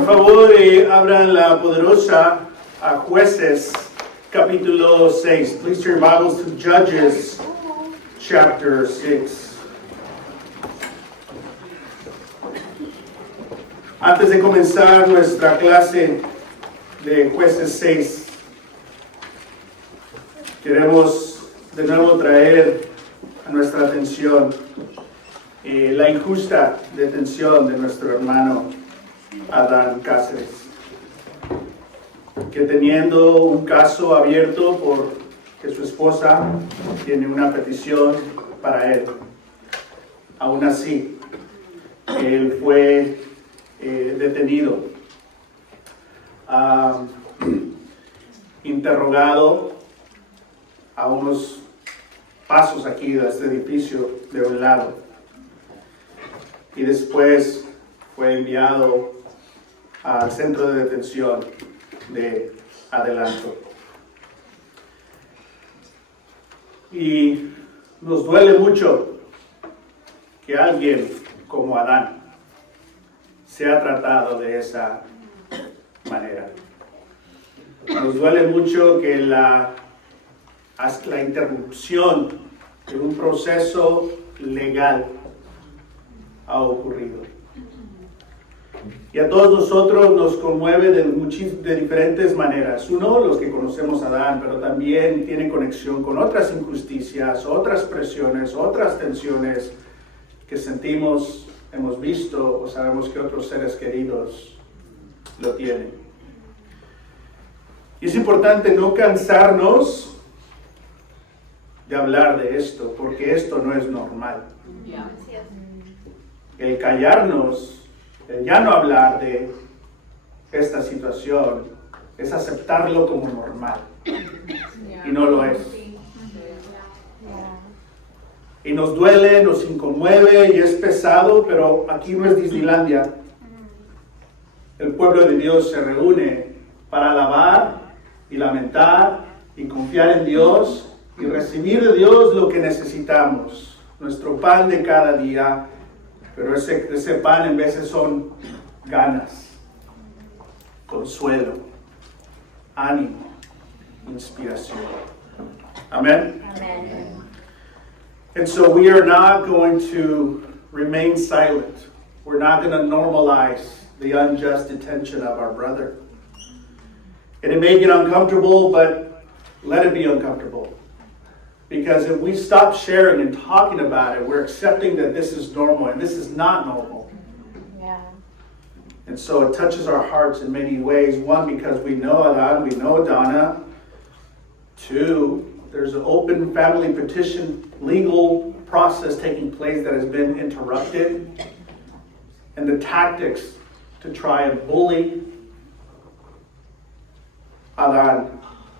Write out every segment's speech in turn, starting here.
Por favor, abran la poderosa a Jueces, capítulo 6. Please turn your Bibles to Judges, chapter 6. Antes de comenzar nuestra clase de Jueces 6, queremos de nuevo traer a nuestra atención la injusta detención de nuestro hermano Adán Cáceres, que teniendo un caso abierto por que su esposa tiene una petición para él, aún así él fue detenido, interrogado a unos pasos aquí de este edificio de un lado, y después fue enviado al centro de detención de Adelanto. Y nos duele mucho que alguien como Adán sea tratado de esa manera. Nos duele mucho que la interrupción de un proceso legal ha ocurrido. Y a todos nosotros nos conmueve de diferentes maneras. Uno, los que conocemos a Adán, pero también tiene conexión con otras injusticias, otras presiones, otras tensiones que sentimos, hemos visto o sabemos que otros seres queridos lo tienen. Y es importante no cansarnos de hablar de esto, porque esto no es normal. El callarnos, el ya no hablar de esta situación, es aceptarlo como normal. Y no lo es. Y nos duele, nos conmueve y es pesado, pero aquí no es Disneylandia. El pueblo de Dios se reúne para alabar y lamentar y confiar en Dios y recibir de Dios lo que necesitamos, nuestro pan de cada día. Pero ese pan en veces son ganas, consuelo, ánimo, inspiración. Amen? Amen. And so we are not going to remain silent. We're not going to normalize the unjust detention of our brother. And it may get uncomfortable, but let it be uncomfortable. Because if we stop sharing and talking about it, we're accepting that this is normal, and this is not normal. Yeah. And so it touches our hearts in many ways. One, because we know Adán, we know Donna. Two, there's an open family petition legal process taking place that has been interrupted. And the tactics to try and bully Adán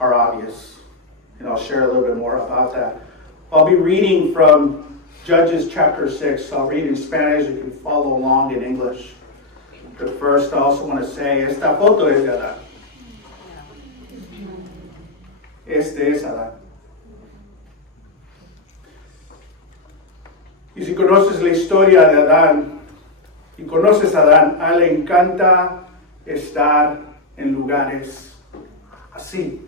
are obvious. And I'll share a little bit more about that. I'll be reading from Judges chapter 6. I'll read in Spanish. You can follow along in English. But first, I also want to say, esta foto es de Adán. Este es Adán. Y si conoces la historia de Adán, y conoces a Adán, a él le encanta estar en lugares así.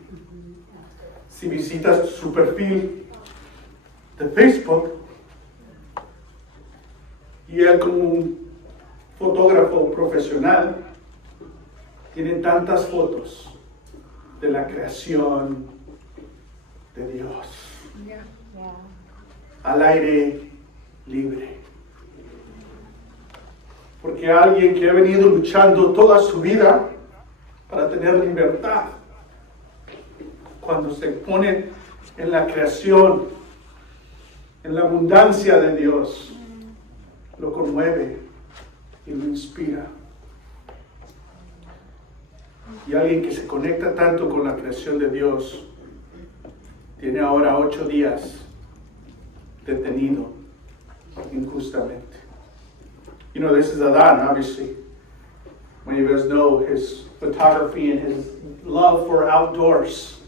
Si visitas su perfil de Facebook, y él como un fotógrafo profesional, tiene tantas fotos de la creación de Dios. Yeah. Al aire libre. Porque alguien que ha venido luchando toda su vida para tener libertad, cuando se pone en la creación, en la abundancia de Dios, lo conmueve y lo inspira. Y alguien que se conecta tanto con la creación de Dios, tiene ahora 8 días detenido injustamente. You know, this is Adán, obviously. Many of us know his photography and his love for outdoors.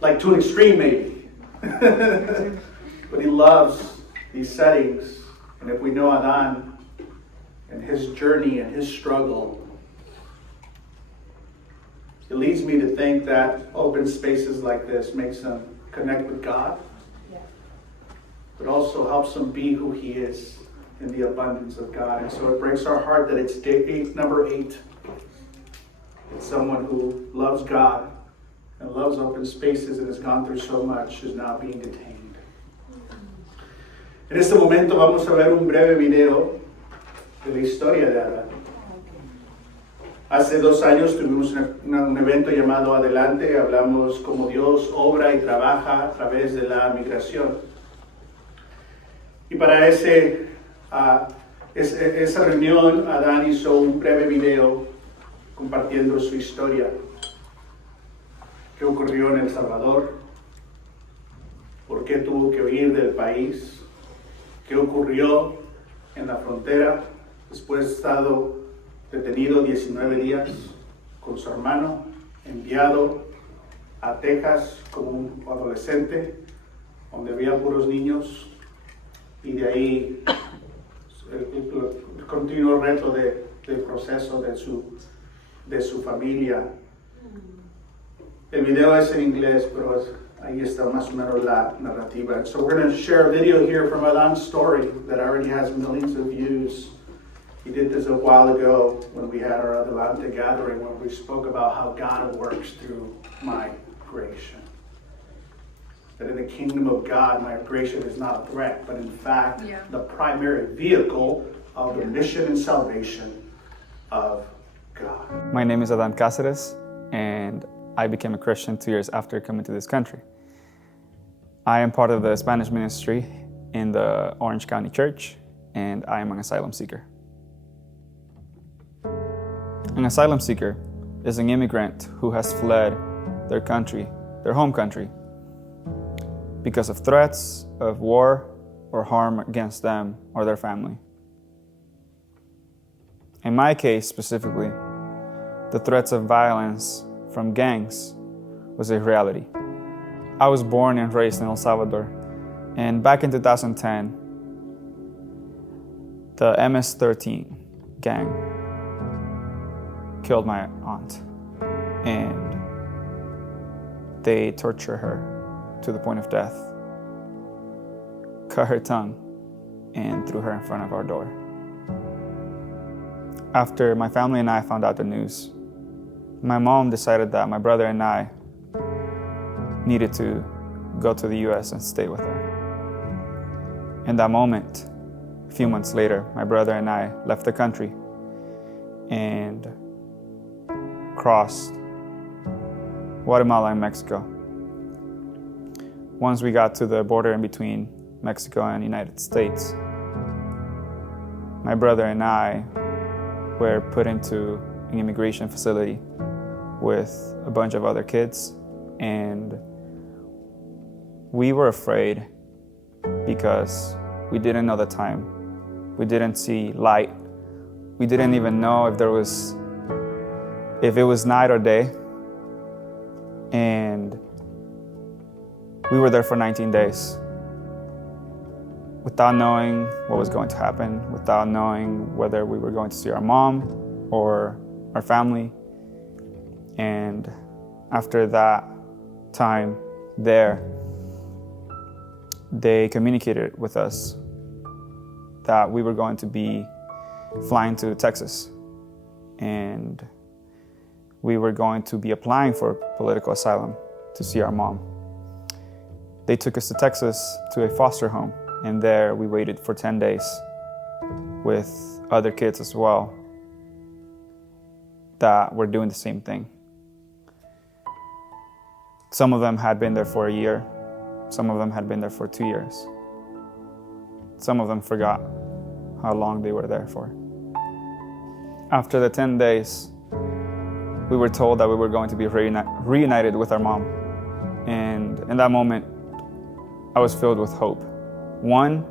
Like to an extreme, maybe. But he loves these settings. And if we know Adán and his journey and his struggle, it leads me to think that open spaces like this makes them connect with God, but also helps them be who He is in the abundance of God. And so it breaks our heart that it's number 8. It's someone who loves God and loves open spaces and has gone through so much is now being detained. En este momento vamos a ver un breve video de la historia de Adán. Hace 2 años tuvimos un evento llamado Adelante. Hablamos cómo Dios obra y trabaja a través de la migración. Y para esa reunión, Adán hizo un breve video compartiendo su historia. ¿Qué ocurrió en El Salvador? ¿Por qué tuvo que huir del país? ¿Qué ocurrió en la frontera después de estado detenido 19 días con su hermano, enviado a Texas como un adolescente, donde había puros niños, y de ahí el continuo reto del proceso de su familia? El video es en inglés, pero ahí está más o menos la narrativa. So we're going to share a video here from Adán's story that already has millions of views. He did this a while ago when we had our Adelante gathering, when we spoke about how God works through migration. That in the kingdom of God, migration is not a threat, but in fact, the primary vehicle of the mission and salvation of God. My name is Adán Cáceres, and I became a Christian 2 years after coming to this country. I am part of the Spanish ministry in the Orange County Church, and I am an asylum seeker. An asylum seeker is an immigrant who has fled their country, their home country, because of threats of war or harm against them or their family. In my case specifically, the threats of violence from gangs was a reality. I was born and raised in El Salvador, and back in 2010, the MS-13 gang killed my aunt, and they tortured her to the point of death, cut her tongue, and threw her in front of our door. After my family and I found out the news, my mom decided that my brother and I needed to go to the US and stay with her. In that moment, a few months later, my brother and I left the country and crossed Guatemala and Mexico. Once we got to the border in between Mexico and the United States, my brother and I were put into an immigration facility with a bunch of other kids, and we were afraid because we didn't know the time. We didn't see light. We didn't even know if it was night or day. And we were there for 19 days without knowing what was going to happen, without knowing whether we were going to see our mom or our family. And after that time there, they communicated with us that we were going to be flying to Texas, and we were going to be applying for political asylum to see our mom. They took us to Texas to a foster home, and there we waited for 10 days with other kids as well that were doing the same thing. Some of them had been there for a year. Some of them had been there for 2 years. Some of them forgot how long they were there for. After the 10 days, we were told that we were going to be reunited with our mom. And in that moment, I was filled with hope. One,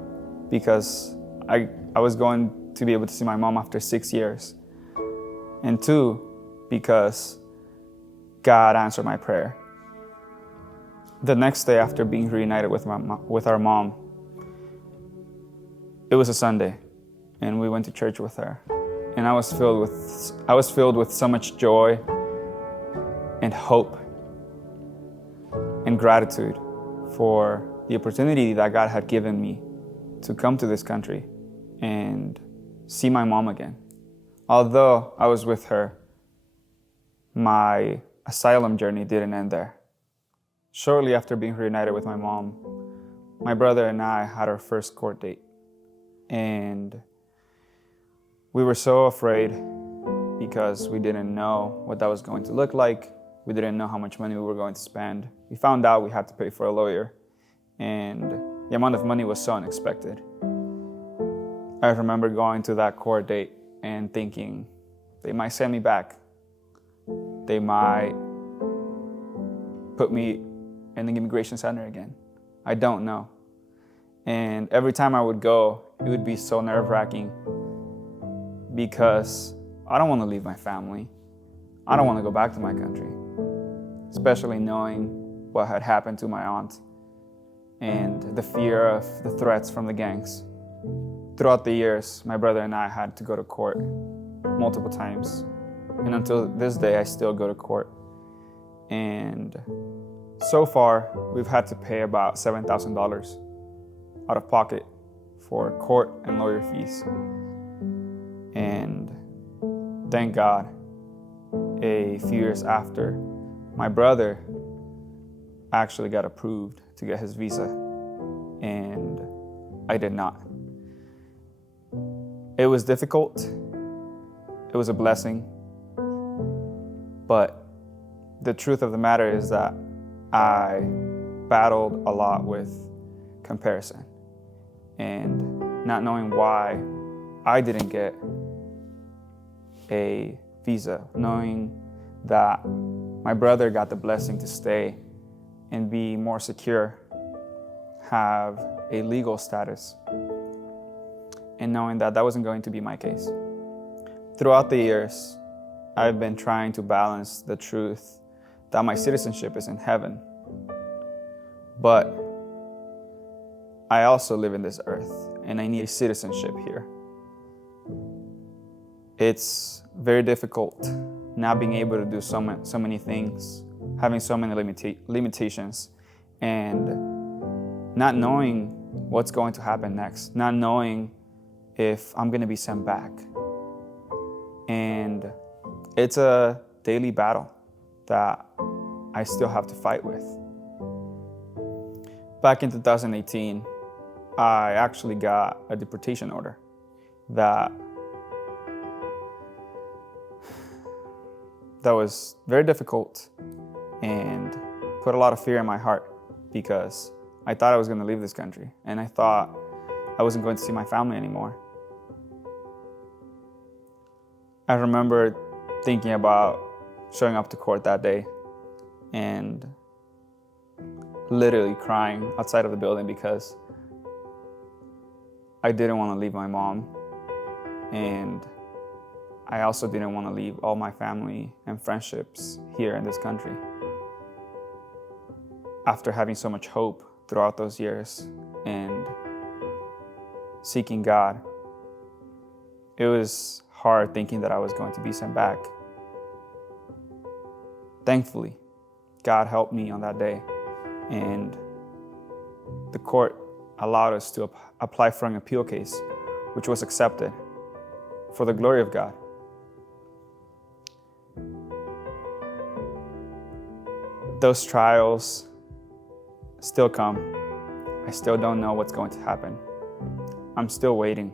because I was going to be able to see my mom after 6 years. And two, because God answered my prayer. The next day after being reunited with our mom, it was a Sunday, and we went to church with her. And I was filled with so much joy and hope and gratitude for the opportunity that God had given me to come to this country and see my mom again. Although I was with her, my asylum journey didn't end there. Shortly after being reunited with my mom, my brother and I had our first court date. And we were so afraid because we didn't know what that was going to look like. We didn't know how much money we were going to spend. We found out we had to pay for a lawyer, and the amount of money was so unexpected. I remember going to that court date and thinking, they might send me back. They might put me in the immigration center again. I don't know. And every time I would go, it would be so nerve-wracking because I don't want to leave my family. I don't want to go back to my country, especially knowing what had happened to my aunt and the fear of the threats from the gangs. Throughout the years, my brother and I had to go to court multiple times. And until this day, I still go to court. And so far, we've had to pay about $7,000 out of pocket for court and lawyer fees. And thank God, a few years after, my brother actually got approved to get his visa, and I did not. It was difficult. It was a blessing. But the truth of the matter is that I battled a lot with comparison and not knowing why I didn't get a visa, knowing that my brother got the blessing to stay and be more secure, have a legal status, and knowing that that wasn't going to be my case. Throughout the years, I've been trying to balance the truth that my citizenship is in heaven, but I also live in this earth and I need citizenship here. It's very difficult not being able to do so many things, having so many limitations, and not knowing what's going to happen next, not knowing if I'm going to be sent back. And it's a daily battle that I still have to fight with. Back in 2018, I actually got a deportation order that was very difficult and put a lot of fear in my heart because I thought I was going to leave this country and I thought I wasn't going to see my family anymore. I remember thinking about showing up to court that day and literally crying outside of the building because I didn't want to leave my mom, and I also didn't want to leave all my family and friendships here in this country. After having so much hope throughout those years and seeking God, it was hard thinking that I was going to be sent back. Thankfully, God helped me on that day, and the court allowed us to apply for an appeal case, which was accepted for the glory of God. Those trials still come. I still don't know what's going to happen. I'm still waiting.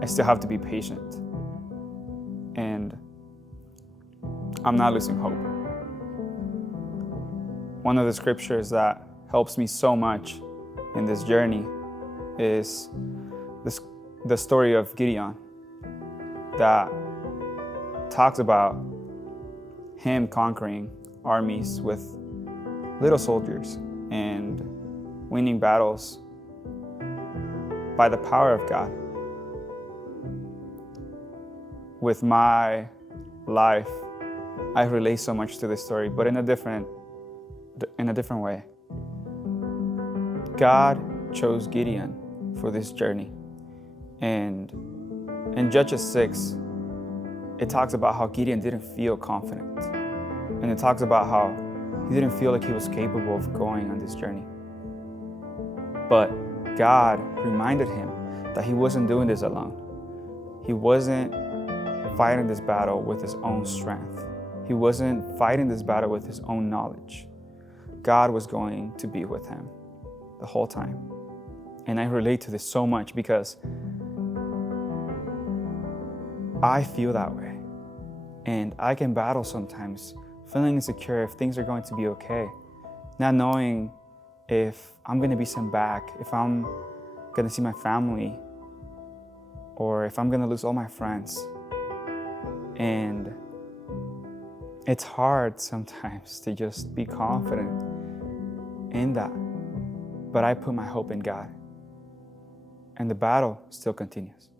I still have to be patient. And I'm not losing hope. One of the scriptures that helps me so much in this journey is the story of Gideon that talks about him conquering armies with little soldiers and winning battles by the power of God. With my life, I relate so much to this story, but in a different way. God chose Gideon for this journey. And in Judges 6, it talks about how Gideon didn't feel confident. And it talks about how he didn't feel like he was capable of going on this journey. But God reminded him that he wasn't doing this alone. He wasn't fighting this battle with his own strength. He wasn't fighting this battle with his own knowledge. God was going to be with him the whole time. And I relate to this so much because I feel that way. And I can battle sometimes, feeling insecure if things are going to be okay, not knowing if I'm going to be sent back, if I'm going to see my family, or if I'm going to lose all my friends. And it's hard sometimes to just be confident in that. But I put my hope in God. And the battle still continues.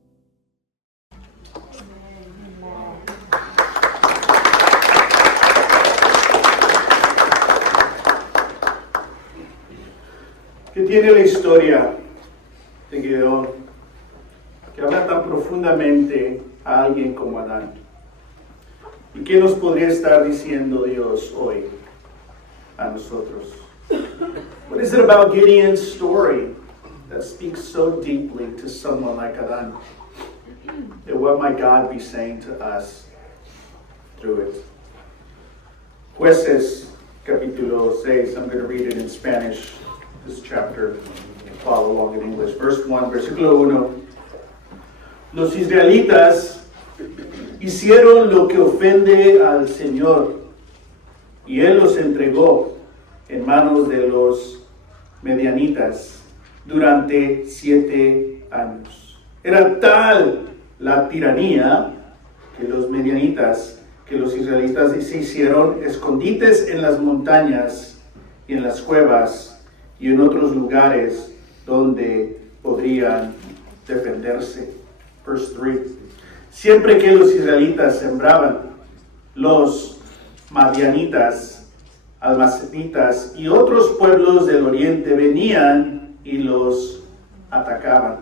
¿Qué tiene la historia de Gedeón que habla tan profundamente a alguien como Adán? ¿Y qué nos podría estar diciendo Dios hoy a nosotros? What is it about Gideon's story that speaks so deeply to someone like Adán? And what might God be saying to us through it? Jueces, capítulo 6. I'm going to read it in Spanish, this chapter. Follow along in English. Verse 1, versículo 1. Los israelitas hicieron lo que ofende al Señor, y Él los entregó en manos de los medianitas durante 7 años. Era tal la tiranía que los medianitas, que los israelitas se hicieron escondites en las montañas y en las cuevas y en otros lugares donde podrían defenderse. Verse 3. Siempre que los israelitas sembraban, los madianitas, almacenitas y otros pueblos del oriente venían y los atacaban.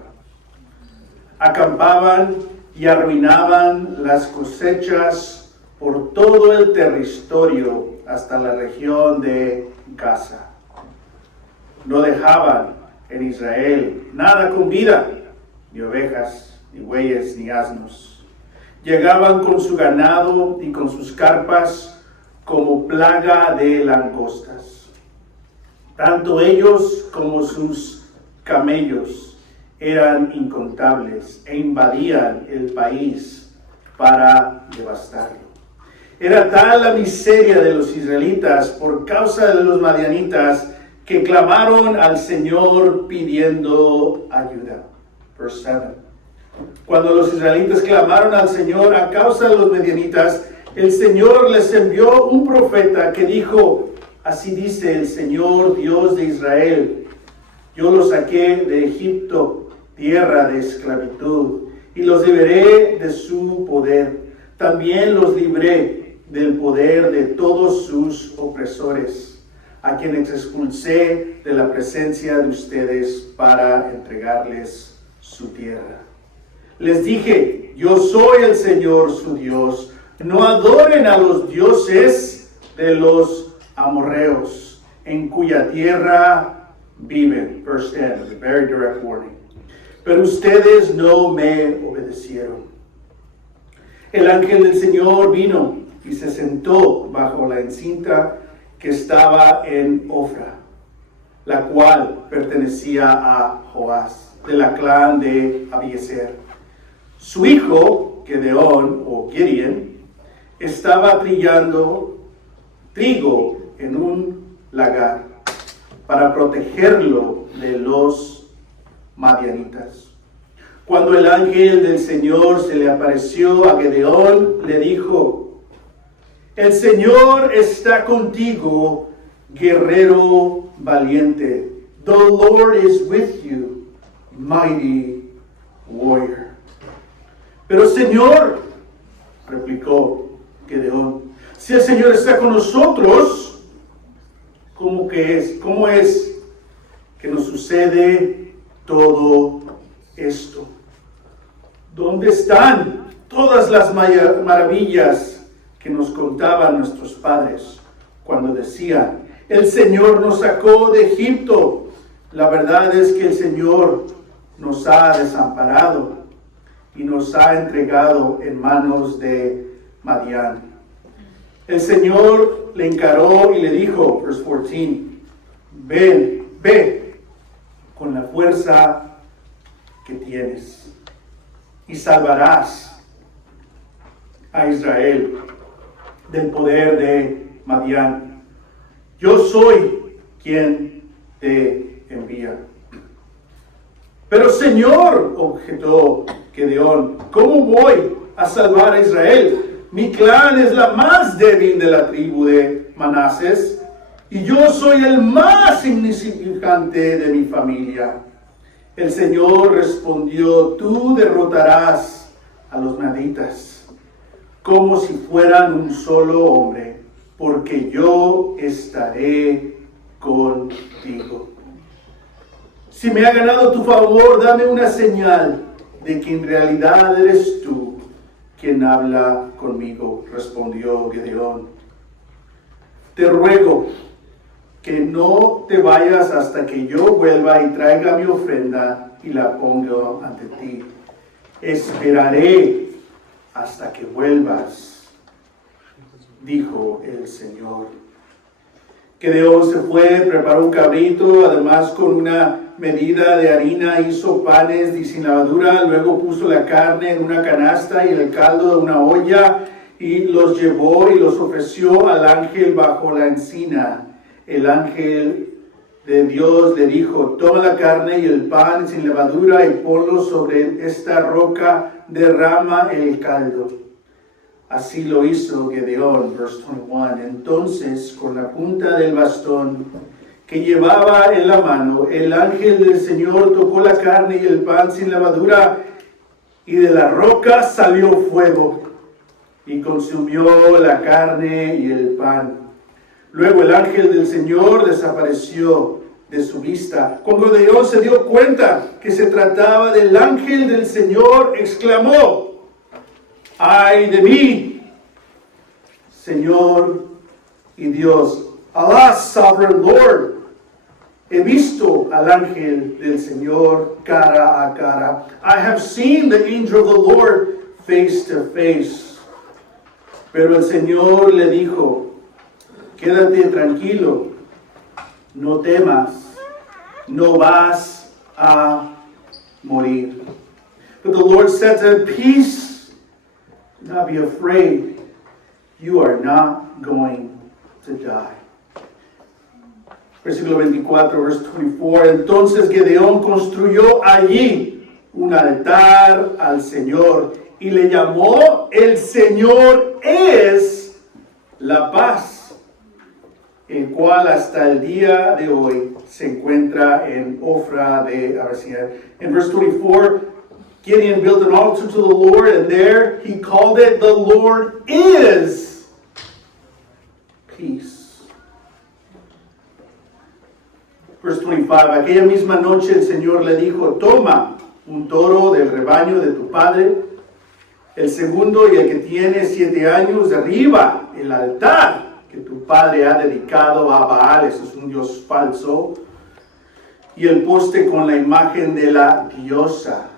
Acampaban y arruinaban las cosechas por todo el territorio hasta la región de Gaza. No dejaban en Israel nada con vida, ni ovejas, ni bueyes, ni asnos. Llegaban con su ganado y con sus carpas como plaga de langostas. Tanto ellos como sus camellos eran incontables e invadían el país para devastarlo. Era tal la miseria de los israelitas por causa de los madianitas que clamaron al Señor pidiendo ayuda. Verse 7. Cuando los israelitas clamaron al Señor a causa de los medianitas, el Señor les envió un profeta que dijo: así dice el Señor Dios de Israel, yo los saqué de Egipto, tierra de esclavitud, y los liberé de su poder. También los libré del poder de todos sus opresores, a quienes expulsé de la presencia de ustedes para entregarles su tierra. Les dije, yo soy el Señor su Dios. No adoren a los dioses de los amorreos, en cuya tierra viven. Verse 10, a very direct warning. Pero ustedes no me obedecieron. El ángel del Señor vino y se sentó bajo la encinta que estaba en Ofra, la cual pertenecía a Joás, de la clan de Abiezer. Su hijo, Gedeón o Gideon, estaba trillando trigo en un lagar para protegerlo de los madianitas. Cuando el ángel del Señor se le apareció a Gedeón, le dijo: el Señor está contigo, guerrero valiente. The Lord is with you, mighty warrior. Pero Señor, replicó Gedeón, si el Señor está con nosotros, ¿cómo es que nos sucede todo esto? ¿Dónde están todas las maravillas que nos contaban nuestros padres cuando decían, el Señor nos sacó de Egipto. La verdad es que el Señor nos ha desamparado y nos ha entregado en manos de Madián. El Señor le encaró y le dijo, verse 14, ve con la fuerza que tienes y salvarás a Israel del poder de Madián. Yo soy quien te envía. Pero Señor, objetó Gedeón, ¿cómo voy a salvar a Israel? Mi clan es la más débil de la tribu de Manases y yo soy el más insignificante de mi familia. El Señor respondió, tú derrotarás a los madianitas como si fueran un solo hombre, porque yo estaré contigo. Si me ha ganado tu favor, dame una señal de que en realidad eres tú quien habla conmigo, respondió Gedeón. Te ruego que no te vayas hasta que yo vuelva y traiga mi ofrenda y la ponga ante ti. Esperaré hasta que vuelvas, dijo el Señor. Gedeón se fue, preparó un cabrito, además con una medida de harina hizo panes y sin levadura, luego puso la carne en una canasta y el caldo en una olla y los llevó y los ofreció al ángel bajo la encina. El ángel de Dios le dijo, toma la carne y el pan sin levadura y ponlo sobre esta roca, derrama el caldo. Así lo hizo Gedeón, verse 21. Entonces, con la punta del bastón que llevaba en la mano, el ángel del Señor tocó la carne y el pan sin levadura, y de la roca salió fuego, y consumió la carne y el pan. Luego el ángel del Señor desapareció de su vista. Cuando Gedeón se dio cuenta que se trataba del ángel del Señor, exclamó, ¡ay de mí, Señor y Dios! Allah, sovereign Lord. He visto al ángel del Señor cara a cara. I have seen the angel of the Lord face to face. Pero el Señor le dijo, quédate tranquilo, no temas, no vas a morir. But the Lord said to him, peace, do not be afraid, you are not going to die. Versículo 24, verse 24. Entonces Gedeón construyó allí un altar al Señor y le llamó El Señor es la paz, el cual hasta el día de hoy se encuentra en Ofra de Abiezriel. In verse 24, Gideon built an altar to the Lord, and there he called it, the Lord is peace. Verse 25, aquella misma noche el Señor le dijo, toma un toro del rebaño de tu padre, el segundo y el que tiene 7 años, derriba el altar que tu padre ha dedicado a Baal, eso es un dios falso, y el poste con la imagen de la diosa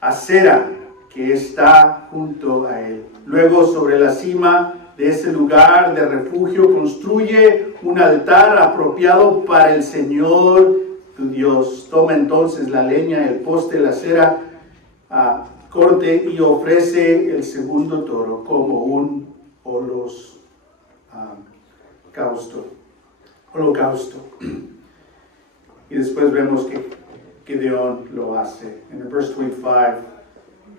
Acera que está junto a él. Luego sobre la cima de ese lugar de refugio construye un altar apropiado para el Señor tu Dios. Toma entonces la leña, el poste, la cera, corte y ofrece el segundo toro como un holocausto. Y después vemos que Gedeón lo hace. In verse 25,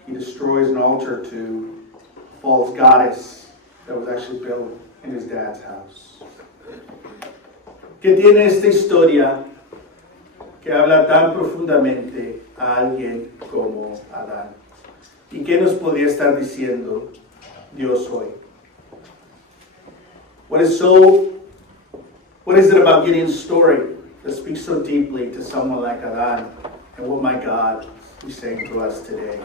he destroys an altar to a false goddess that was actually built in his dad's house. ¿Qué tiene esta historia que habla tan profundamente a alguien como Adán? ¿Y qué nos podría estar diciendo Dios hoy? What is it about Gideon's story that speaks so deeply to someone like Adán? And what might God be saying to us today?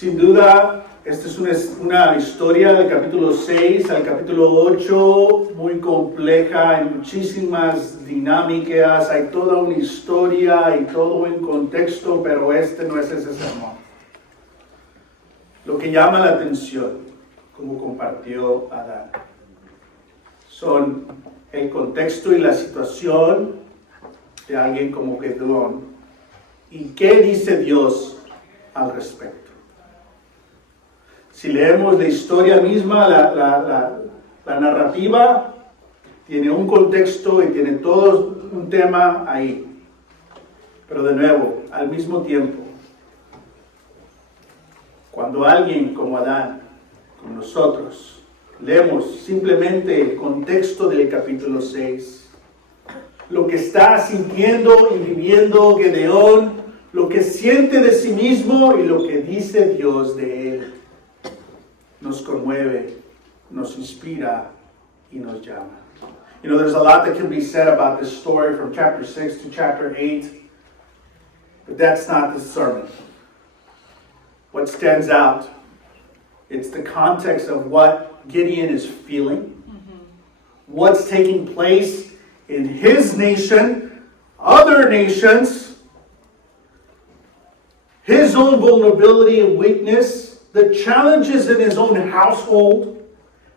Sin duda, esta es una historia del capítulo 6 al capítulo 8, muy compleja, hay muchísimas dinámicas, hay toda una historia y todo en contexto, pero este no es ese sermón. Lo que llama la atención, como compartió Adán, son el contexto y la situación de alguien como Gedeón y qué dice Dios al respecto. Si leemos la historia misma, la narrativa, tiene un contexto y tiene todo un tema ahí. Pero de nuevo, al mismo tiempo, cuando alguien como Adán, como nosotros, leemos simplemente el contexto del capítulo 6, lo que está sintiendo y viviendo Gedeón, lo que siente de sí mismo y lo que dice Dios de él, nos conmueve, nos inspira y nos llama. You know, there's a lot that can be said about this story from chapter 6 to chapter 8, but that's not the sermon. What stands out, it's the context of what Gideon is feeling, what's taking place in his nation, other nations, his own vulnerability and weakness, the challenges in his own household,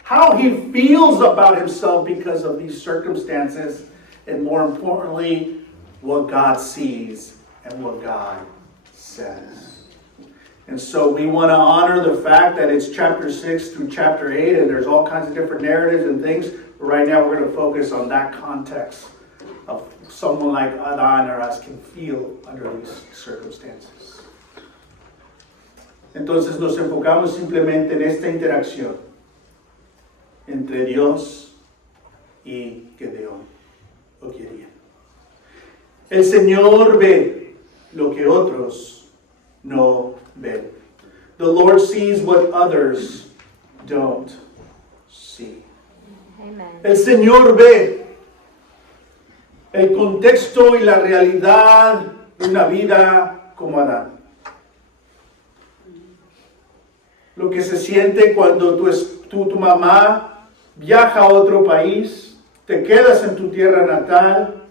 how he feels about himself because of these circumstances, and more importantly, what God sees and what God says. And so we want to honor the fact that it's chapter 6 through chapter 8, and there's all kinds of different narratives and things. But right now we're going to focus on that context of someone like Adán or us can feel under these circumstances. Entonces nos enfocamos simplemente en esta interacción entre Dios y Gedeón o Gideón. El Señor ve lo que otros no ven. The Lord sees what others don't see. Amen. El Señor ve el contexto y la realidad de una vida como Adán. Lo que se siente cuando tu mamá viaja a otro país, te quedas en tu tierra natal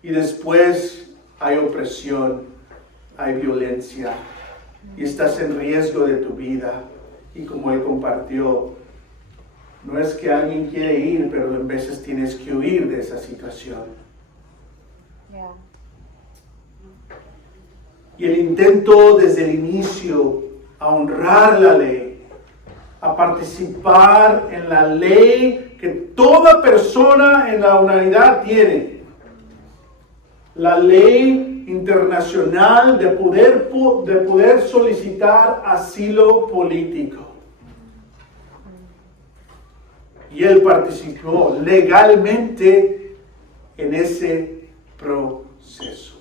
y después hay opresión, hay violencia y estás en riesgo de tu vida. Y como él compartió, no es que alguien quiere ir, pero en veces tienes que huir de esa situación. Yeah. Y el intento desde el inicio a honrar la ley, a participar en la ley que toda persona en la humanidad tiene. La ley internacional de poder solicitar asilo político. Y él participó legalmente en ese proceso.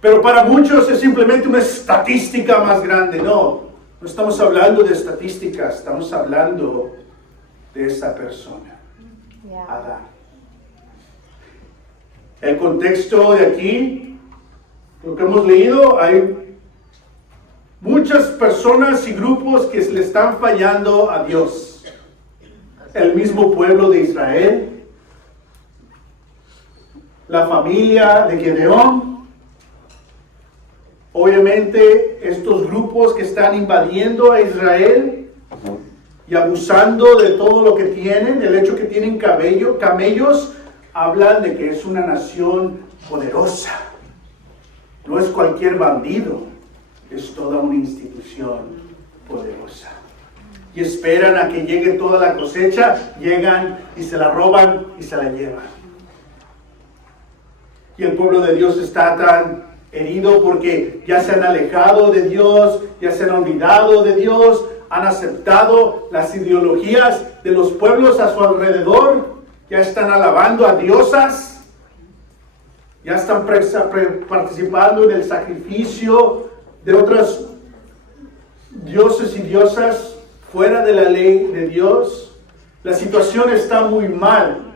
Pero para muchos es simplemente una estadística más grande. No estamos hablando de estadísticas, estamos hablando de esa persona, Yeah. Adán. El contexto de aquí, lo que hemos leído, hay muchas personas y grupos que le están fallando a Dios. El mismo pueblo de Israel, la familia de Gedeón, obviamente estos grupos que están invadiendo a Israel y abusando de todo lo que tienen, el hecho que tienen camellos, hablan de que es una nación poderosa. No es cualquier bandido, es toda una institución poderosa. Y esperan a que llegue toda la cosecha, llegan y se la roban y se la llevan. Y el pueblo de Dios está tan herido porque ya se han alejado de Dios, ya se han olvidado de Dios, han aceptado las ideologías de los pueblos a su alrededor, ya están alabando a diosas, ya están participando en el sacrificio de otros dioses y diosas fuera de la ley de Dios. La situación está muy mal,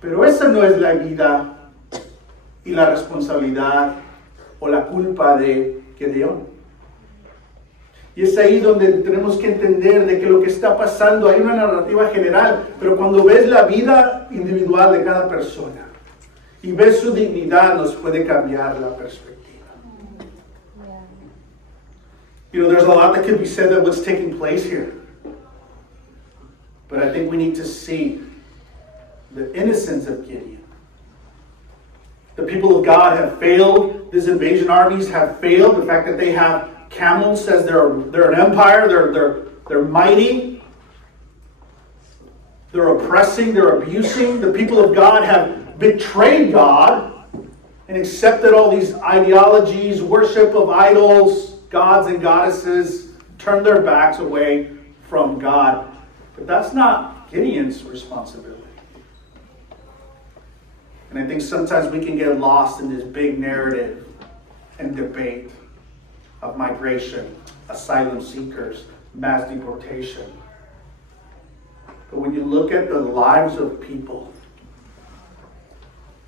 pero esa no es la vida y la responsabilidad o la culpa de Gedeón. Y es ahí donde tenemos que entender de que lo que está pasando, hay una narrativa general, pero cuando ves la vida individual de cada persona y ves su dignidad, nos puede cambiar la perspectiva. Yeah. You know, there's a lot that could be said that what's taking place here. But I think we need to see the innocence of Gideon. The people of God have failed. These invasion armies have failed. The fact that they have camels says they're an empire. They're mighty. They're oppressing. They're abusing. The people of God have betrayed God and accepted all these ideologies, worship of idols, gods and goddesses, turned their backs away from God. But that's not Gideon's responsibility. And I think sometimes we can get lost in this big narrative and debate of migration, asylum seekers, mass deportation. But when you look at the lives of people,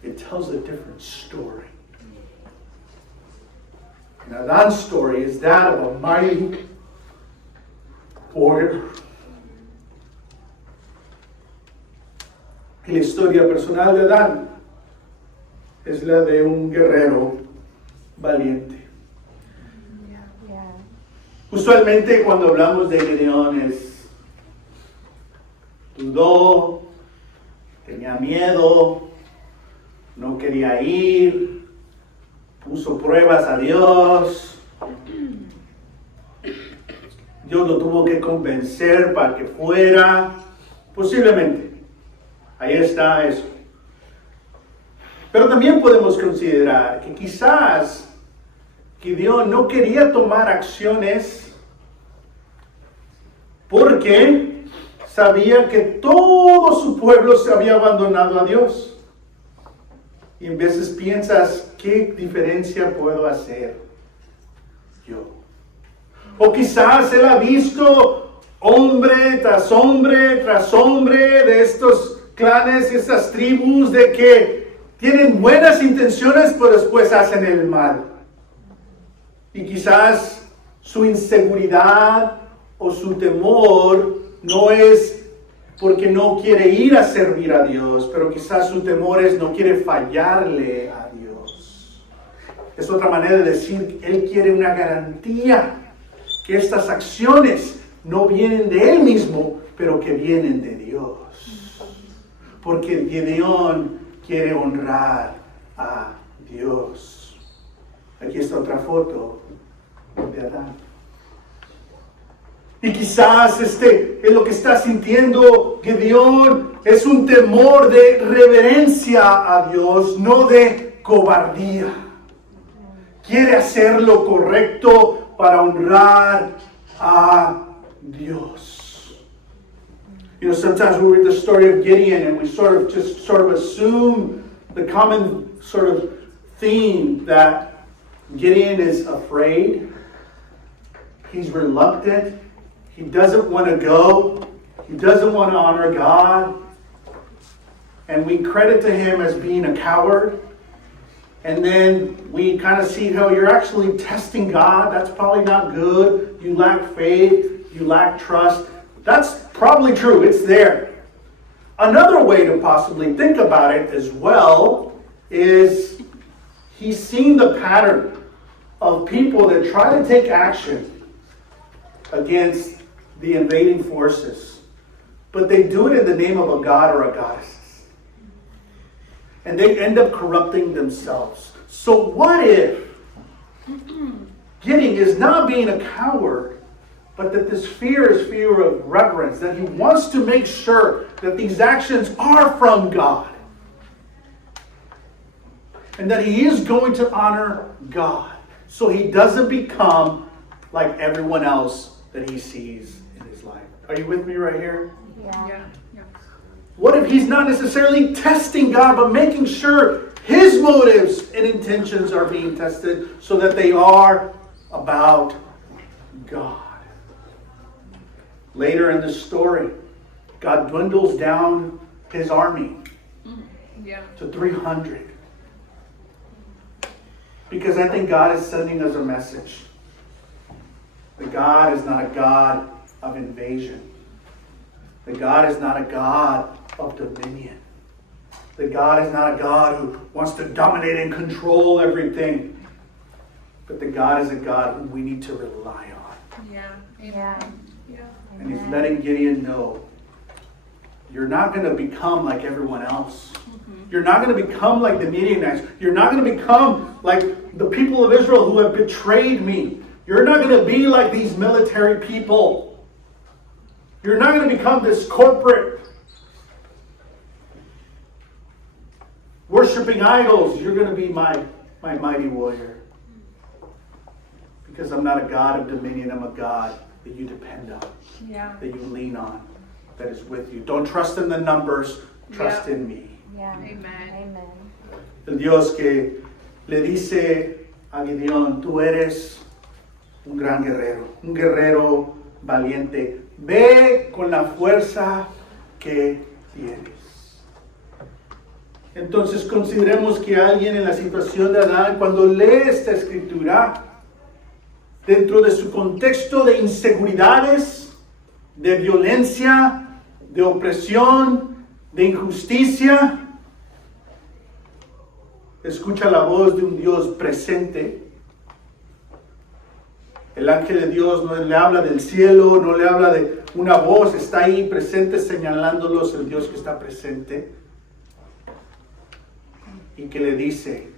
it tells a different story. And Adán's story is that of a mighty warrior. Y la historia personal de Adán es la de un guerrero valiente. Yeah. Usualmente cuando hablamos de Gedeón es dudó, tenía miedo, no quería ir, puso pruebas a Dios. Dios lo tuvo que convencer para que fuera. Posiblemente. Ahí está eso. Pero también podemos considerar que quizás Gideón no quería tomar acciones porque sabía que todo su pueblo se había abandonado a Dios. Y en veces piensas, ¿qué diferencia puedo hacer yo? O quizás él ha visto hombre tras hombre tras hombre de estos clanes, estas tribus de que tienen buenas intenciones, pero después hacen el mal. Y quizás su inseguridad o su temor no es porque no quiere ir a servir a Dios, pero quizás su temor es no quiere fallarle a Dios. Es otra manera de decir que él quiere una garantía que estas acciones no vienen de él mismo, pero que vienen de Dios. Porque Gedeón quiere honrar a Dios. Aquí está otra foto de Adán. Y quizás es lo que está sintiendo Gedeón es un temor de reverencia a Dios, no de cobardía. Quiere hacer lo correcto para honrar a Dios. You know, sometimes we read the story of Gideon and we sort of assume the common sort of theme that Gideon is afraid. He's reluctant. He doesn't want to go. He doesn't want to honor God. And we credit to him as being a coward. And then we kind of see how you're actually testing God. That's probably not good. You lack faith. You lack trust. That's probably true. It's there. Another way to possibly think about it as well is he's seen the pattern of people that try to take action against the invading forces, but they do it in the name of a god or a goddess. And they end up corrupting themselves. So what if Gideon is not being a coward, but that this fear is fear of reverence, that he wants to make sure that these actions are from God, and that he is going to honor God, so he doesn't become like everyone else that he sees in his life. Are you with me right here? Yeah. What if he's not necessarily testing God, but making sure his motives and intentions are being tested so that they are about God? Later in the story, God dwindles down his army to 300. Because I think God is sending us a message. The God is not a God of invasion. The God is not a God of dominion. The God is not a God who wants to dominate and control everything. But the God is a God whom we need to rely on. Yeah. Yeah. Yeah. And he's letting Gideon know, you're not going to become like everyone else. You're not going to become like the Midianites. You're not going to become like the people of Israel who have betrayed me. You're not going to be like these military people. You're not going to become this corporate worshiping idols. You're going to be my mighty warrior. Because I'm not a God of dominion. I'm a God that you depend on. Yeah. That you lean on. That is with you. Don't trust in the numbers. Trust in me. Yeah. Amen. Amen. El Dios que le dice a Gideón, tú eres un gran guerrero, un guerrero valiente. Ve con la fuerza que tienes. Entonces consideremos que alguien en la situación de Adán, cuando lee esta escritura, dentro de su contexto de inseguridades, de violencia, de opresión, de injusticia, escucha la voz de un Dios presente. El ángel de Dios no le habla del cielo, no le habla de una voz, está ahí presente señalándolos el Dios que está presente. Y que le dice,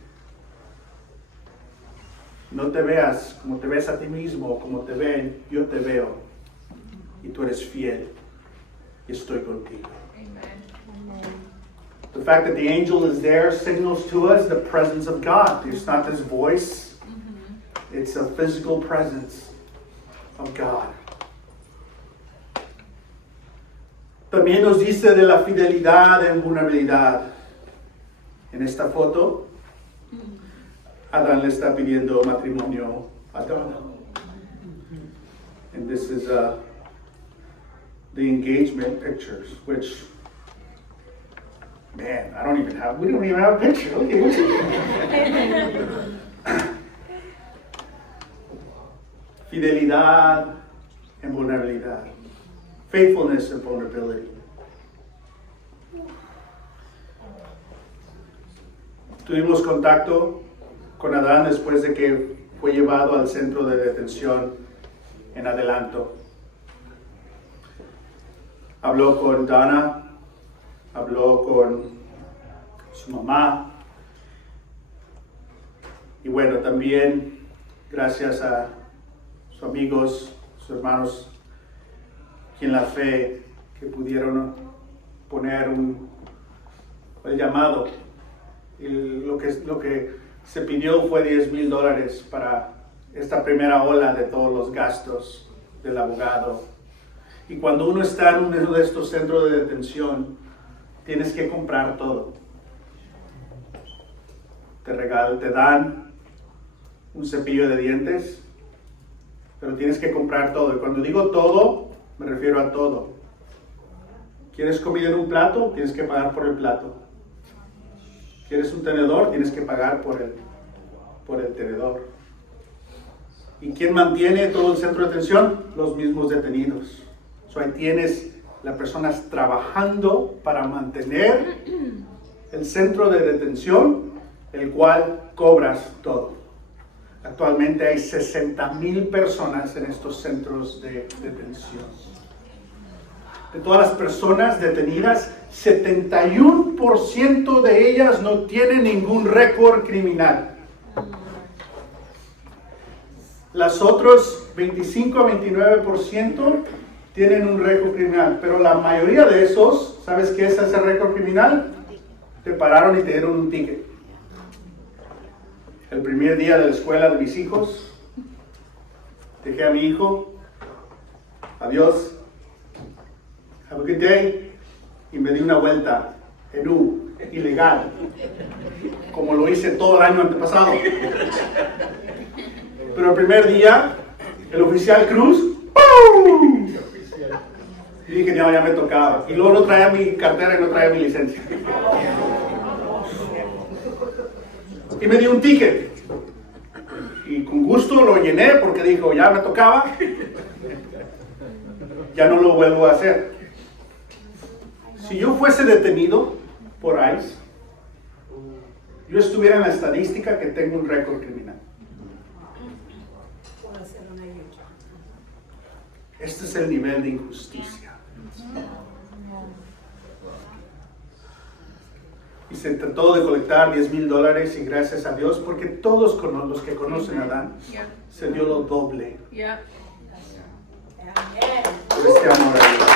no te veas como te ves a ti mismo, como te ven, yo te veo. Y tú eres fiel. Y estoy contigo. Amen. Amen. The fact that the angel is there signals to us the presence of God. It's not this voice. It's a physical presence of God. También nos dice de la fidelidad en vulnerabilidad. En esta foto, Adán le está pidiendo matrimonio a Donna. And this is the engagement pictures, which, man, we don't even have a picture. Look at it. Fidelidad and vulnerabilidad. Faithfulness and vulnerability. Tuvimos contacto con Adán después de que fue llevado al centro de detención en Adelanto. Habló con Dana, habló con su mamá. Y bueno, también gracias a sus amigos, sus hermanos, que en la fe que pudieron poner el llamado. Y lo que se pidió fue $10,000 para esta primera ola de todos los gastos del abogado. Y cuando uno está en uno de estos centros de detención, tienes que comprar todo. Te dan un cepillo de dientes, pero tienes que comprar todo. Y cuando digo todo, me refiero a todo. ¿Quieres comida en un plato? Tienes que pagar por el plato. ¿Quieres un tenedor? Tienes que pagar por el tenedor. ¿Y quién mantiene todo el centro de detención? Los mismos detenidos. Ahí tienes las personas trabajando para mantener el centro de detención, el cual cobras todo. Actualmente hay 60,000 personas en estos centros de detención. De todas las personas detenidas, 71% de ellas no tienen ningún récord criminal. Las otros 25 a 29% tienen un récord criminal, pero la mayoría de esos, ¿sabes qué es ese récord criminal? Te pararon y te dieron un ticket. El primer día de la escuela de mis hijos, dejé a mi hijo, adiós, have a good day, y me di una vuelta en ilegal, como lo hice todo el año antepasado. Pero el primer día, el oficial Cruz, ¡pum! Y dije, no, ya me tocaba. Y luego no traía mi cartera y no traía mi licencia. Y me dio un ticket. Y con gusto gusto lo llené porque dijo, ya me tocaba, ya no lo vuelvo a hacer. Si yo fuese detenido por ICE, yo estuviera en la estadística que tengo un récord criminal. Este es el nivel de injusticia. Y se trató de colectar $10,000 y gracias a Dios, porque todos los que conocen a Adán, se dio lo doble por este amor a Dios.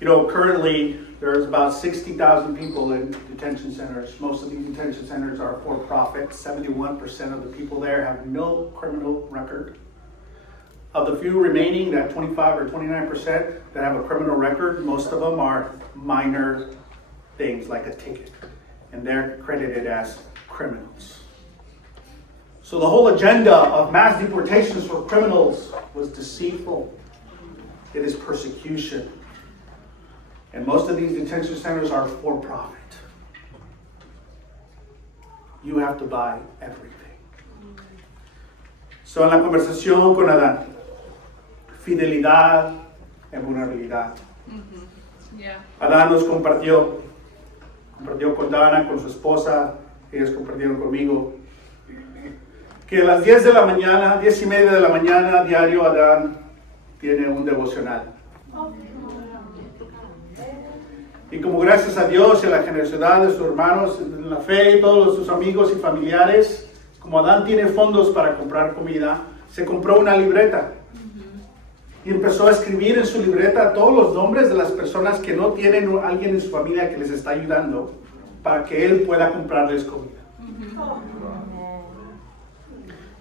You know, currently there's about 60,000 people in detention centers. Most of these detention centers are for profit. 71% of the people there have no criminal record. Of the few remaining, that 25 or 29% that have a criminal record, most of them are minor things like a ticket, and they're credited as criminals. So the whole agenda of mass deportations for criminals was deceitful. It is persecution. And most of these detention centers are for profit. You have to buy everything. So en la conversación con Adán, fidelidad y vulnerabilidad. Adán nos compartió con Dana, con su esposa, ellos compartieron conmigo, que a las 10 de la mañana, 10 y media de la mañana, diario Adán tiene un devocional. Y como gracias a Dios y a la generosidad de sus hermanos en la fe y todos sus amigos y familiares, como Adán tiene fondos para comprar comida, se compró una libreta. Y empezó a escribir en su libreta todos los nombres de las personas que no tienen a alguien en su familia que les está ayudando para que él pueda comprarles comida.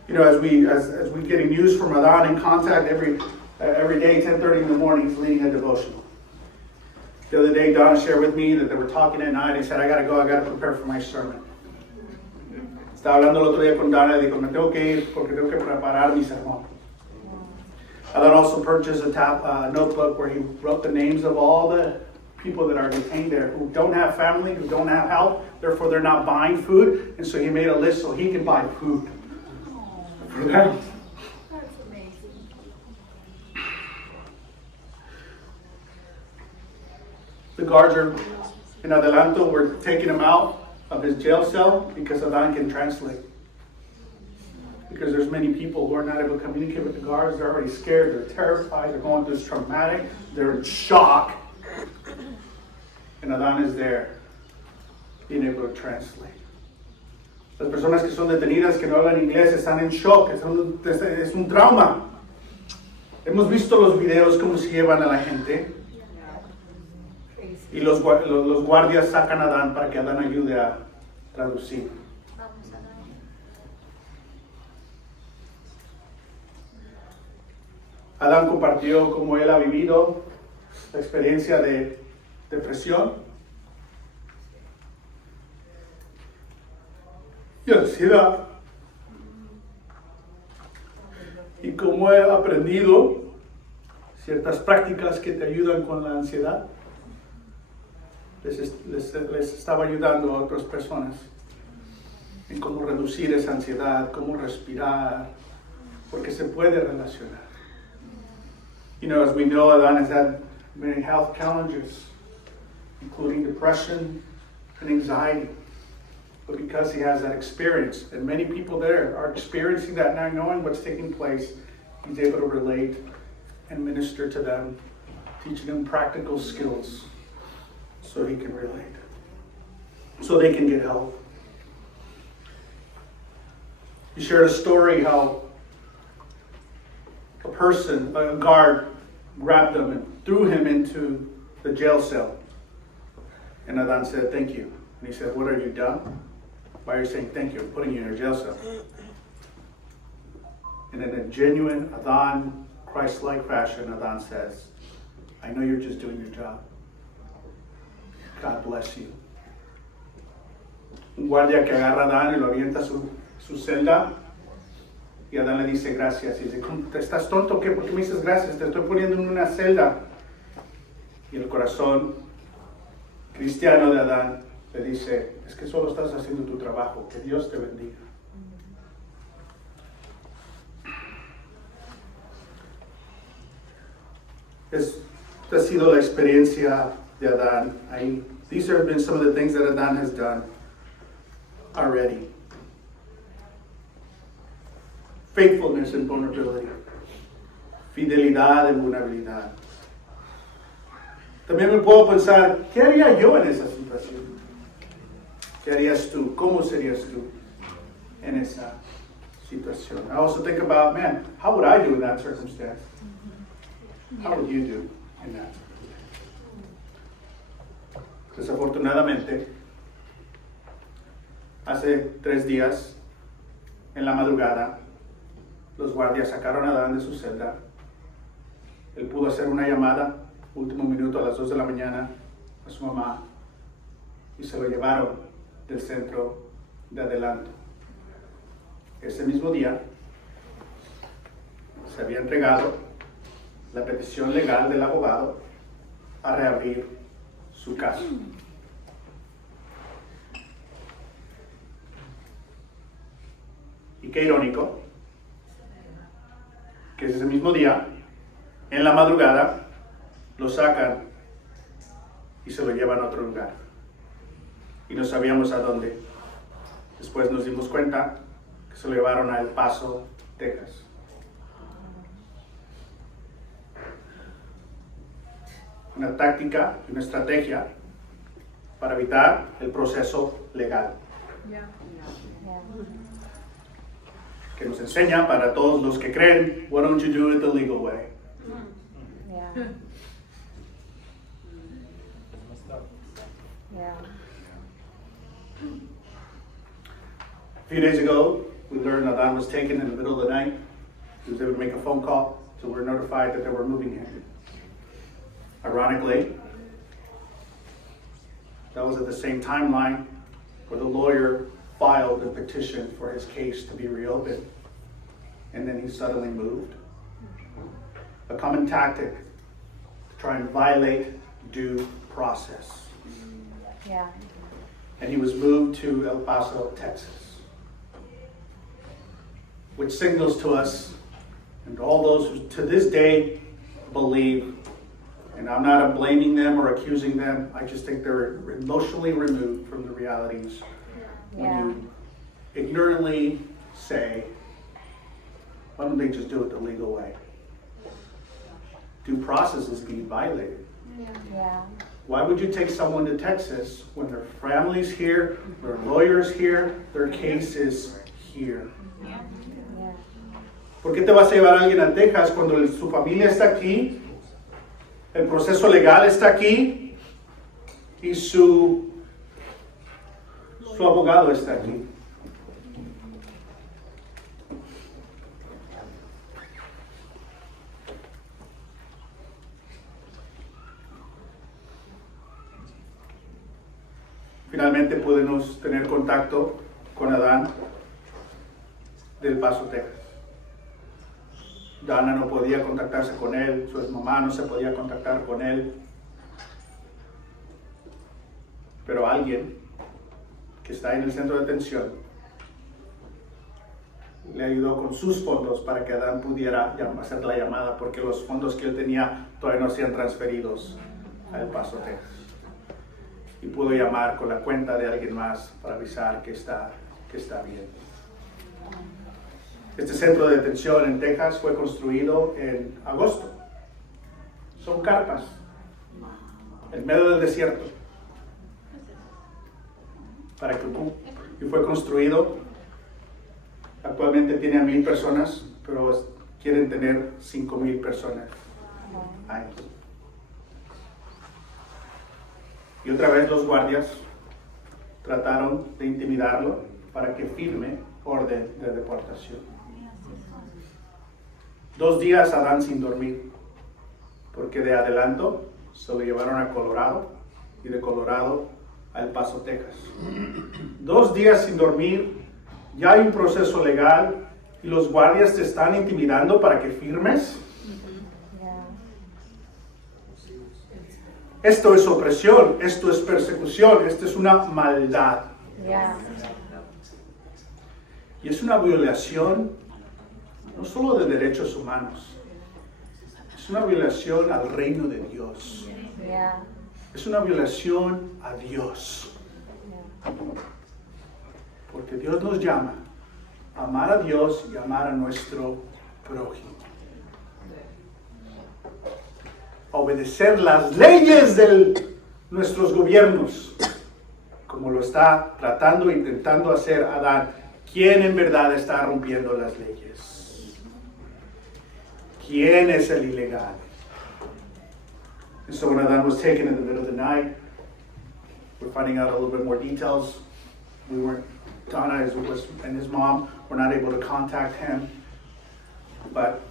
You know, as we getting news from Adán in contact every day, 10:30 in the morning, he's leading a devotional. The other day, Donna shared with me that they were talking at night. He said, I got to prepare for my sermon. Estaba hablando el otro día con Donna y dijo, me tengo que ir porque tengo que preparar mi sermón. Adán also purchased a notebook where he wrote the names of all the people that are detained there who don't have family, who don't have help, therefore they're not buying food. And so he made a list so he can buy food for them. That's amazing. The guards are in Adelanto were taking him out of his jail cell because Adán can translate. Because there's many people who are not able to communicate with the guards. They're already scared. They're terrified. They're going through this traumatic. They're in shock. And Adán is there, being able to translate. Las personas que son detenidas, que no hablan inglés, están en shock. Es un trauma. Hemos visto los videos cómo se llevan a la gente. Y los guardias sacan a Adán para que Adán ayude a traducir. Adán compartió cómo él ha vivido la experiencia de depresión y ansiedad. Y cómo he aprendido ciertas prácticas que te ayudan con la ansiedad. Les estaba ayudando a otras personas en cómo reducir esa ansiedad, cómo respirar, porque se puede relacionar. You know, as we know, Adán has had many health challenges, including depression and anxiety. But because he has that experience, and many people there are experiencing that now, knowing what's taking place, he's able to relate and minister to them, teaching them practical skills so he can relate, so they can get help. He shared a story how a guard grabbed him and threw him into the jail cell. And Adán said, thank you. And he said, what are you done? Why are you saying thank you? I'm putting you in a jail cell. And in a genuine Adán, Christ-like fashion, Adán says, I know you're just doing your job. God bless you. Un guardia que agarra a Adán y lo avienta a su celda. Y Adán le dice gracias. Y dice, ¿estás tonto? ¿Qué? ¿Por qué me dices gracias? Te estoy poniendo en una celda. Y el corazón cristiano de Adán le dice, es que solo estás haciendo tu trabajo, que Dios te bendiga. Esta ha sido la experiencia de Adán ahí. These have been some of the things that Adán has done already. Faithfulness and vulnerability. Fidelidad en vulnerabilidad. También me puedo pensar, ¿qué haría yo en esa situación? ¿Qué harías tú? ¿Cómo serías tú en esa situación? I also think about, man, how would I do in that circumstance? How would you do in that? Desafortunadamente, hace 3 días, en la madrugada, los guardias sacaron a Adán de su celda. Él pudo hacer una llamada, último minuto a las 2 de la mañana, a su mamá, y se lo llevaron del centro de adelanto. Ese mismo día, se había entregado la petición legal del abogado a reabrir su caso. Y qué irónico que ese mismo día, en la madrugada, lo sacan y se lo llevan a otro lugar. Y no sabíamos a dónde. Después nos dimos cuenta que se lo llevaron a El Paso, Texas. Una táctica y una estrategia para evitar el proceso legal. Que nos enseña para todos los que creen, why don't you do it the legal way? A few days ago, we learned that Adán was taken in the middle of the night. He was able to make a phone call, so we were notified that they were moving him. Ironically, that was at the same timeline where the lawyer filed a petition for his case to be reopened, and then he suddenly moved. A common tactic to try and violate due process. Yeah. And he was moved to El Paso, Texas, which signals to us and all those who to this day believe, and I'm not blaming them or accusing them, I just think they're emotionally removed from the realities when you ignorantly say, why don't they just do it the legal way? Due process is being violated. Yeah. Why would you take someone to Texas when their family's here, their lawyer's here, their case is here? Yeah. ¿Por qué te vas a llevar a alguien a Texas cuando su familia está aquí, el proceso legal está aquí y su abogado está aquí? Finalmente pudimos tener contacto con Adán del Paso, Texas. Dana no podía contactarse con él, su mamá no se podía contactar con él. Pero alguien que está en el centro de detención le ayudó con sus fondos para que Adán pudiera hacer la llamada, porque los fondos que él tenía todavía no sean transferidos a El Paso, Texas. Y pudo llamar con la cuenta de alguien más para avisar que está bien. Este centro de detención en Texas fue construido en agosto. Son carpas en medio del desierto para que y fue construido. Actualmente tiene a 1,000 personas, pero quieren tener 5,000 personas ahí. Y otra vez los guardias trataron de intimidarlo para que firme orden de deportación. 2 días Adán sin dormir, porque de adelanto se lo llevaron a Colorado y de Colorado a El Paso, Texas. 2 días sin dormir, ya hay un proceso legal y los guardias te están intimidando para que firmes. Esto es opresión, esto es persecución, esto es una maldad. Yeah. Y es una violación no solo de derechos humanos, es una violación al reino de Dios. Yeah. Es una violación a Dios. Yeah. Porque Dios nos llama a amar a Dios y amar a nuestro prójimo. A obedecer las leyes de nuestros gobiernos, como lo está tratando e intentando hacer Adán. ¿Quién en verdad está rompiendo las leyes? ¿Quién es el ilegal? And so when Adán was taken in the middle of the night, we're finding out a little bit more details. Donna and his mom were not able to contact him, but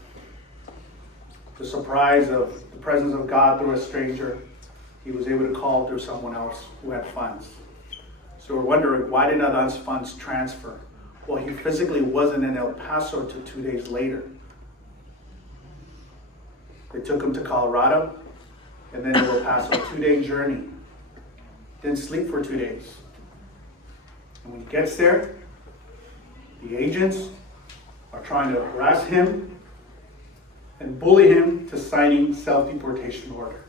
the surprise of the presence of God through a stranger, he was able to call through someone else who had funds. So we're wondering, why did Adán's funds transfer? Well, he physically wasn't in El Paso until 2 days later. They took him to Colorado, and then to El Paso, a 2-day journey. Didn't sleep for 2 days. And when he gets there, the agents are trying to harass him and bully him to signing self-deportation order.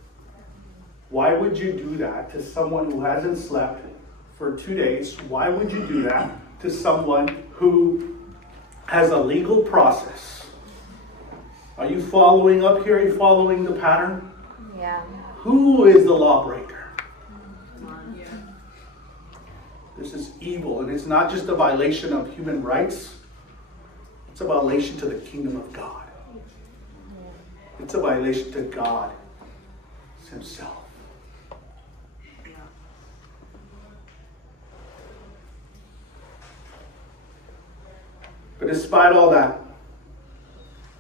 Why would you do that to someone who hasn't slept for 2 days? Why would you do that to someone who has a legal process? Are you following up here? Are you following the pattern? Yeah. Who is the lawbreaker? This is evil, and it's not just a violation of human rights. It's a violation to the kingdom of God. It's a violation to God himself. But despite all that,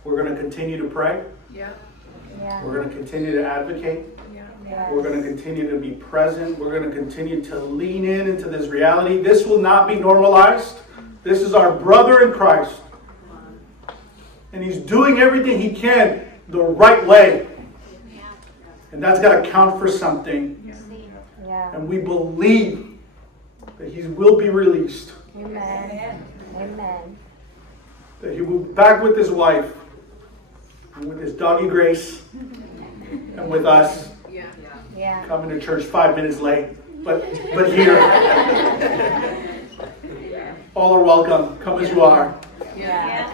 we're going to continue to pray. Yeah. Yeah. We're going to continue to advocate. Yeah. Yeah. We're going to continue to be present. We're going to continue to lean into this reality. This will not be normalized. This is our brother in Christ. And he's doing everything he can the right way. And that's got to count for something. Yeah. And we believe that he will be released. Amen. Amen. That he will be back with his wife. And with his doggy Grace. And with us. Yeah. Yeah. Coming to church 5 minutes late. But here. All are welcome. Come as you are. Yeah.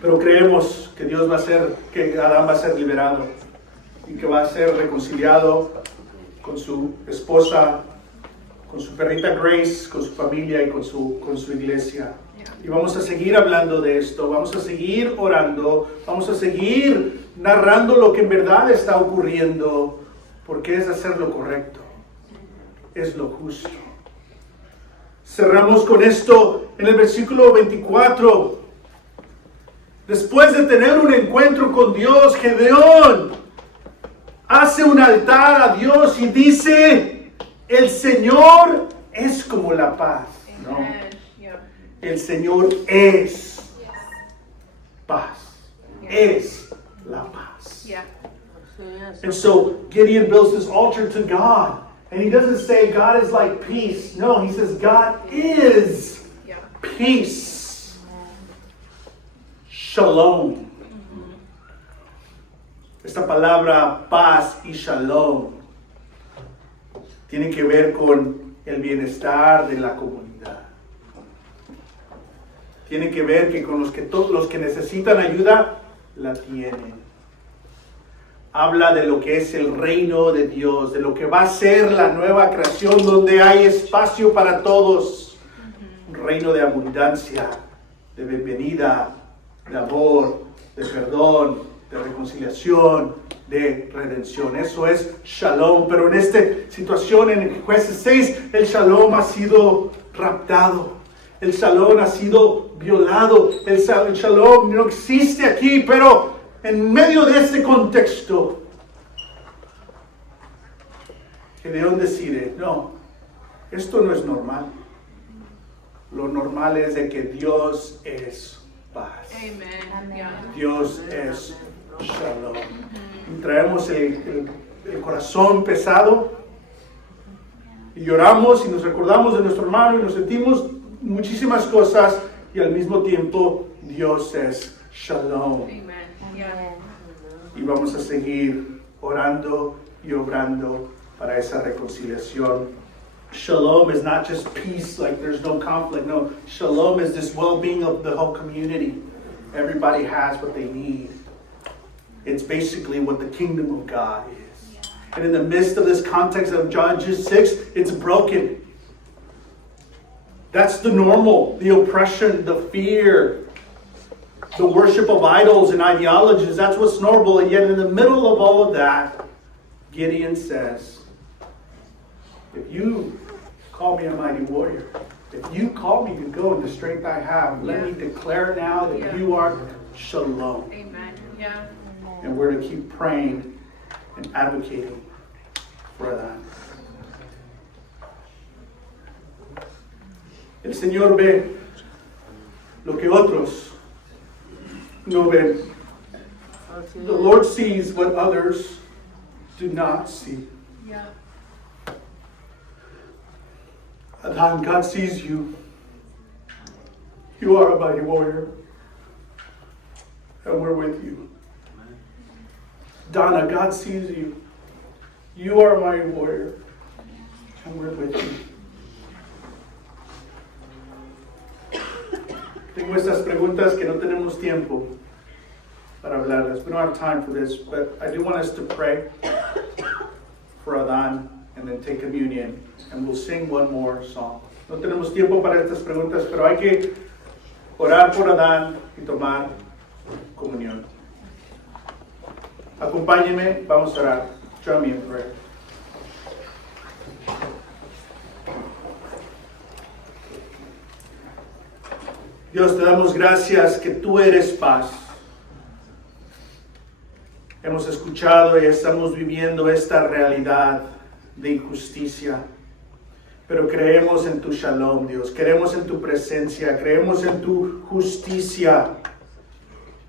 Pero creemos que Dios va a hacer, que Adán va a ser liberado y que va a ser reconciliado con su esposa, con su perrita Grace, con su familia y con su iglesia. Y vamos a seguir hablando de esto, vamos a seguir orando, vamos a seguir narrando lo que en verdad está ocurriendo, porque es hacer lo correcto, es lo justo. Cerramos con esto en el versículo 24. Después de tener un encuentro con Dios, Gedeón hace un altar a Dios y dice, el Señor es como la paz. No, el Señor es paz. Es la paz. Yeah. And so Gideon builds this altar to God. And he doesn't say God is like peace. No, he says God is peace. Shalom. Esta palabra paz y shalom tiene que ver con el bienestar de la comunidad. Tiene que ver que con todos los que necesitan ayuda la tienen. Habla de lo que es el reino de Dios, de lo que va a ser la nueva creación donde hay espacio para todos. Un reino de abundancia, de bienvenida, de amor, de perdón, de reconciliación, de redención. Eso es shalom. Pero en esta situación, en Jueces 6, el shalom ha sido raptado. El shalom ha sido violado. El shalom no existe aquí, pero en medio de este contexto, Gedeón decide, no, esto no es normal. Lo normal es de que Dios es paz. Amen. Amen. Yeah. Dios es shalom. Y traemos el el corazón pesado y lloramos y nos recordamos de nuestro hermano y nos sentimos muchísimas cosas y al mismo tiempo Dios es Shalom. Amen. Yeah. Amen. Y vamos a seguir orando y obrando para esa reconciliación. Shalom is not just peace, like there's no conflict. No, shalom is this well-being of the whole community. Everybody has what they need. It's basically what the kingdom of God is. And in the midst of this context of John 6, it's broken. That's the normal, the oppression, the fear, the worship of idols and ideologies. That's what's normal. And yet in the middle of all of that, Gideon says, if you call me a mighty warrior, if you call me to go in the strength I have, let me declare now that you are Shalom. Amen. Yeah. And we're to keep praying and advocating for that. El Señor ve lo que otros no ven. The Lord sees what others do not see. Yeah. Adhan, God sees you. You are a mighty warrior. And we're with you. Donna, God sees you. You are a mighty warrior. And we're with you. Tengo estas preguntas que no tenemos tiempo para hablarlas. We don't have time for this, but I do want us to pray for Adán and then take communion. And we'll sing one more song. No tenemos tiempo para estas preguntas, pero hay que orar por Adán y tomar comunión. Acompáñenme, vamos a orar. Join me in prayer. Dios, te damos gracias que tú eres paz. Hemos escuchado y estamos viviendo esta realidad de injusticia. Pero creemos en tu shalom, Dios. Creemos en tu presencia. Creemos en tu justicia.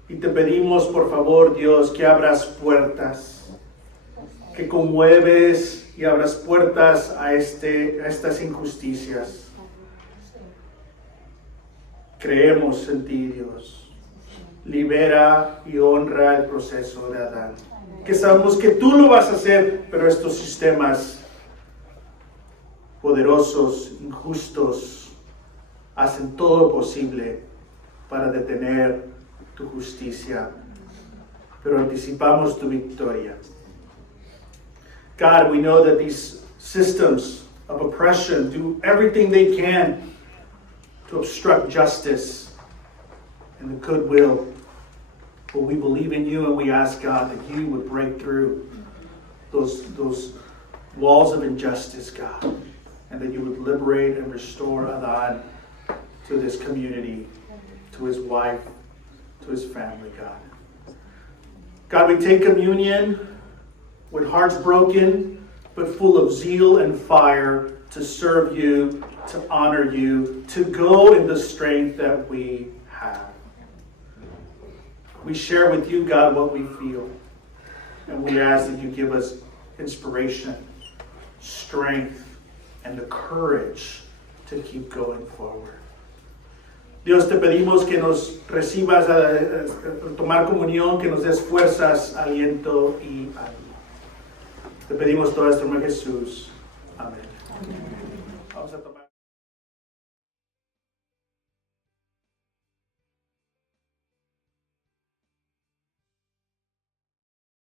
Y te pedimos, por favor, Dios, que abras puertas. Que conmueves y abras puertas a estas injusticias. Creemos en ti, Dios. Libera y honra el proceso de Adán. Que sabemos que tú lo vas a hacer, pero estos sistemas poderosos, injustos, hacen todo lo posible para detener tu justicia, pero anticipamos tu victoria. God, we know that these systems of oppression do everything they can to obstruct justice and the goodwill. But we believe in you and we ask, God, that you would break through those walls of injustice, God. And that you would liberate and restore Adán to this community, to his wife, to his family, God. God, we take communion with hearts broken, but full of zeal and fire to serve you, to honor you, to go in the strength that we have. We share with you, God, what we feel. And we ask that you give us inspiration, strength, and the courage to keep going forward. Dios, te pedimos que nos recibas a tomar comunión, que nos des fuerzas, aliento y ánimo. Te pedimos todo esto en Jesús. Amén. Vamos a tomar.